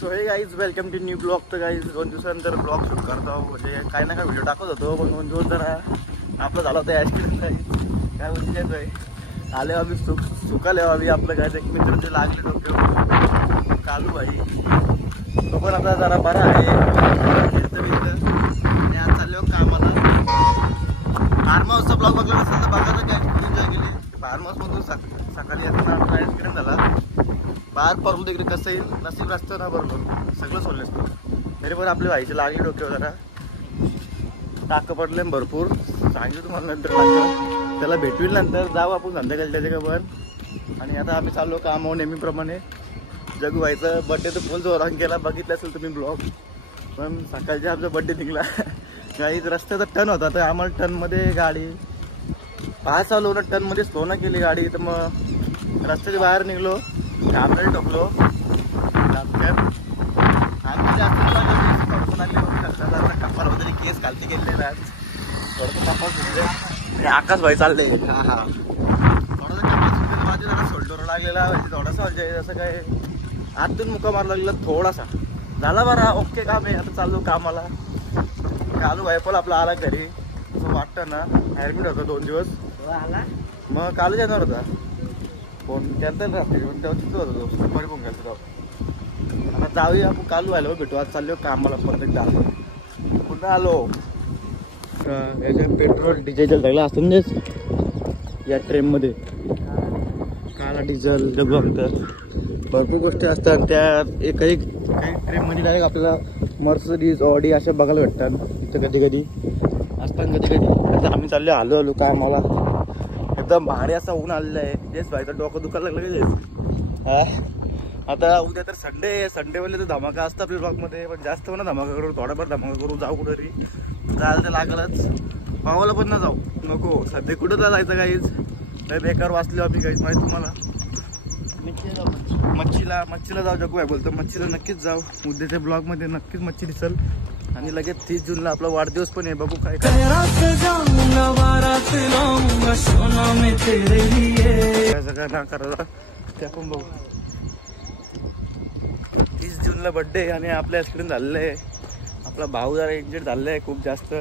So hey guys welcome to new blog. तर guys 2 दिवसानंतर blog shoot करतो, म्हणजे काही ना काही व्हिडिओ टाकत होतो, पण 2 दिवस जरा आपलं झालं होतं ॲक्सिडेंट. काय म्हणजे आले आम्ही सुकाले आम्ही आपलं काय एक मित्र ते लागले डोक्यावर कालू भाई, तो पण आता जरा बरा आहे. आणि आज चाललो कामाला. फार्म हाऊसचा ब्लॉग बघला नसेल तर बघायचं काय एन्जॉय केली. फार्म हाऊसमधून सकाळी येताना आपला ॲक्सिडेंट झाला. बाहेर पडलो तिकडे कसं येईल, नसीब रस्त्यावर ना भरलो सगळं सोडलं असतो. तरी पण आपल्या भाईचे लागले डोक्यावर, जरा टाकं पडले भरपूर. सांगितलं तुम्हाला नंतर लागतं, त्याला भेटवील नंतर जाऊ आपण संध्याकाळी त्याच्या खबर. आणि आता आम्ही चाललो कामावर नेहमीप्रमाणे. जगू भाईचा बड्डे तर फुल जोरात केला, बघितलं असेल तुम्ही ब्लॉग. पण सकाळचा आमचा बड्डे निघला. काही रस्त्याचा टर्न होता, तर आम्हाला टर्नमध्ये गाडी पास चालू होणं, टर्नमध्ये स्लो न केली गाडी. तर मग रस्त्याच्या बाहेर निघलो, कामराला टोकलो. आम्ही जास्त कपाल वगैरे केस खालती गेलेले आज थोडंसं कपाल सुटले. आकाश भाई चालले. हा हा थोडंसं कपाल सुटलेलं माझे, जरा शोल्डर लागलेला थोडासा, म्हणजे असं काय आतून मुका मार लागलेला थोडासा. झाला बरा, ओके काम आहे. आता चाललो कामाला. कालू भाई पण आपला आला घरी, असं वाटतं ना. ॲडमिट होता 2 दिवस. मग कालच येणार होता, फोन केला रात्री, पण तेव्हा तिथं होतो तो दुपारी फोन केला तेव्हा. आता जाऊया आपण कालू व्हायला भेटू. आज चाललो कामाला परत एकदा. पुन्हा आलो. याच्या पेट्रोल डिझेल लागला असतं म्हणजेच या ट्रेनमध्ये काला डिझेल जगभर भरपूर गोष्टी असतात. त्या काही ट्रेनमध्ये डायरेक्ट आपल्याला मर्सिडीज ऑडी अशा बघायला भेटतात. इथं कधी कधी असतात, कधी कधी. आता आम्ही चाललो आलो कामाला. एकदम भारी असा ऊन आलेला आहे. तेच व्हायचं डोकं दुखायला लागलं. आता उद्या तर संडे आहे. संडेवाले तर धमाका असतं आपल्या ब्लॉगमध्ये, पण जास्त पण धमाका करू, थोडाफार धमाका करू. जाऊ कुठं तरी, जायला तर लागलच. पावाला पण ना जाऊ नको सध्या. कुठं जायचं काहीच नाही, बेकार वाचलो आम्ही काहीच. माहिती तुम्हाला मच्छीला जाऊ. जगू आहे बोलतो मच्छीला नक्कीच जाऊ. उद्याच्या ब्लॉगमध्ये नक्कीच मच्छी दिसल. आणि लगेच 30 जूनला आपला वाढदिवस पण आहे, बघू काय काय सगळं ना करायला त्या पण बघू. 30 जूनला बड्डे आहे आणि आपल्या ॲक्सिडेंट झालेलं आहे. आपला भाऊ जरा इंजर्ड झालेला आहे खूप जास्त.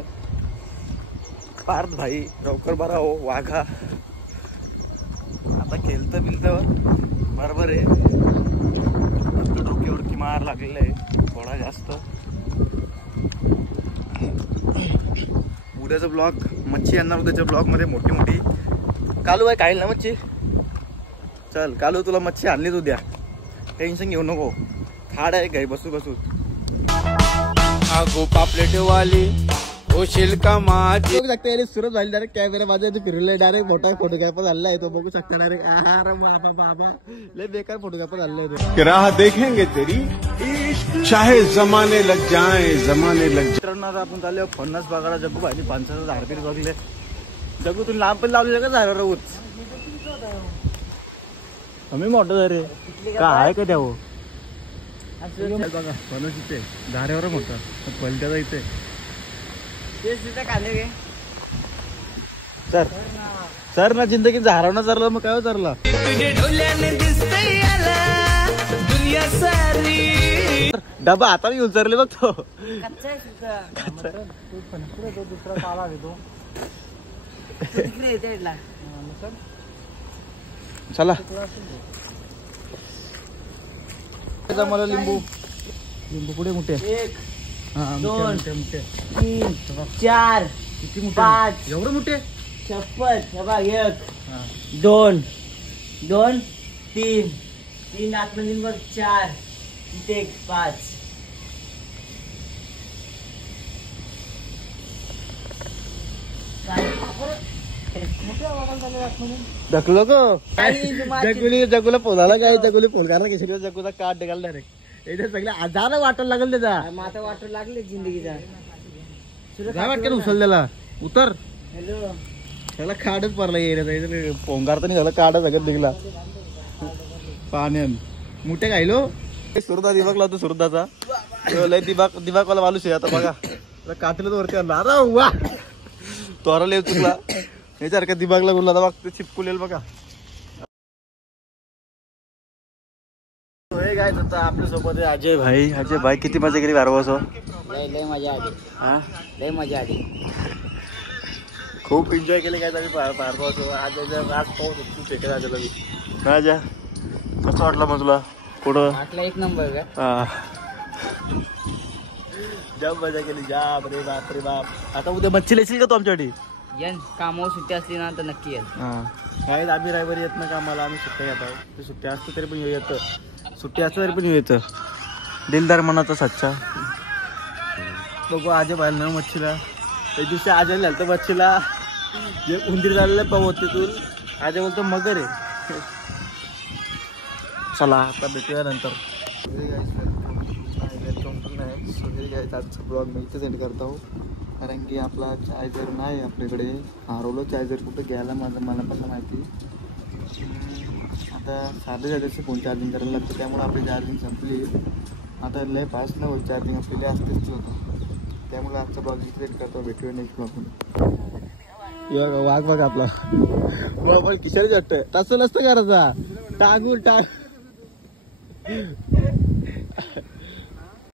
पार्थ भाई लवकर बरा हो वाघा. आता खेळतं बिलतं बरोबर आहे. डोक्यावरती मार लागलेला आहे थोडा जास्त. उद्याचा ब्लॉग मच्छी आणणार. उद्याच्या ब्लॉगमध्ये मोठी कालू आहे खाईल ना मच्छी. चल कालू तुला मच्छी आणलीच उद्या, टेन्शन घेऊ नको. खाड आहे काही बसू आगो पापलेट वाली होशील का माझी. बघू शकता याने सुरत झाली. डायरेक्ट कॅमेरा माझ्या फिरले, डायरेक्ट मोठा फोटोग्राफर झालेला आहे तो. बघू शकता डायरेक्ट बाबा लय बेकार फोटोग्राफर झालेला आहे. राह देखेंगे तेरी चाहे जमाने लग जाए जमाने लग जाए. मित्रांनो आपण चाललो फणस बघायला. जगू भाजी 50 झाडपीर बघले. जगू तुम्ही लांब पण लावलेलं का झालं रोज आम्ही मोठं झाले का आहे का त्या बघा फणस इथे धाऱ्यावर मोठा पलट्याचा इथे. सर ना जिंदगी झारावणं चाललं, मग काय चालला. डबा आता मी उचरले बघ तो. चला मला लिंबू पुढे मोठे. 1 2 3 4 5 एवढं मोठे शपथ. 1 2 2 3 3 आतमध्ये 4 इथे 5. ढकलो का जगूला फोनाला काय. जगूला फोन करा की सगळं जगूला काट ढकलणार रे. याच्या सगळ्या आजार वाटायला लागल त्याचा. माता वाटू लागले जिंदगीचा. काय वाटतं उचल त्याला उतर. हॅलो त्याला काढच पडला येईल. फोंगार तर नाही झाला, काढ सगळं निघला पाण्यान. मोठे खायलो सुरदा दिवाक लावतो. सुरदाचा लय दिवाकवाला माणूस आहे. आता बघा कातलं तर वरती आणला. अरे वा तोरा लेव चुकला. याच्यासारखा दिमागला गुणला तर बघ चिपकुलेल बघा. काय आता आपल्या सोबत आहे अजय भाई. अजय भाई किती मजा केली बारवासो. लय मजा आली. हा लय मजा आली. खूप एन्जॉय केले काय तरी बारवासो. आज पाऊस होतो फेकायला आलेला मी. राजा कसं वाटलं मग तुला कुठं. वाटला एक नंबर का. हा जाम मजा केली जाम रे बाप रे बाप. आता उद्या मच्छी येशील का तू आमच्यासाठी. येन कामावर सुट्टी असली ना तर नक्की येईल. काय आम्ही रविवारी येत ना कामाला. आम्ही सुट्ट्या घेत आहोत. सुट्टी असते तरी पण येतं. सुट्टी असतं तरी पण येतं. दिलदार मनाचा सच्चा. बघू आजय बाहेर ना मच्छीला. एक दिवशी आजय झालं तर मच्छीला जे उंदीर झालेलं पाहू तिथून. आजय बोलतो मगर आहे. चला आता भेटूया नंतर. आजचा ब्लॉग मी इथेच एंड करतो कारण की आपला चार्जर नाही आपल्याकडे. हरवलं चार्जर कुठं घ्यायला मला पण माहिती. आता साधे झाल्याचे फोन चार्जिंग करायला लागतं त्यामुळे आपली चार्जिंग संपली. आता लय फास्ट न होईल चार्जिंग आपल्याला असतेच होतं. त्यामुळे आजचा ब्लॉग इथेच एंड करतो. भेटूया नेक्स्ट ब्लॉग. वाघ बघ आपला मोबाईल किशाला वाटतं. तसं नसतं करायचा. टाकून टाक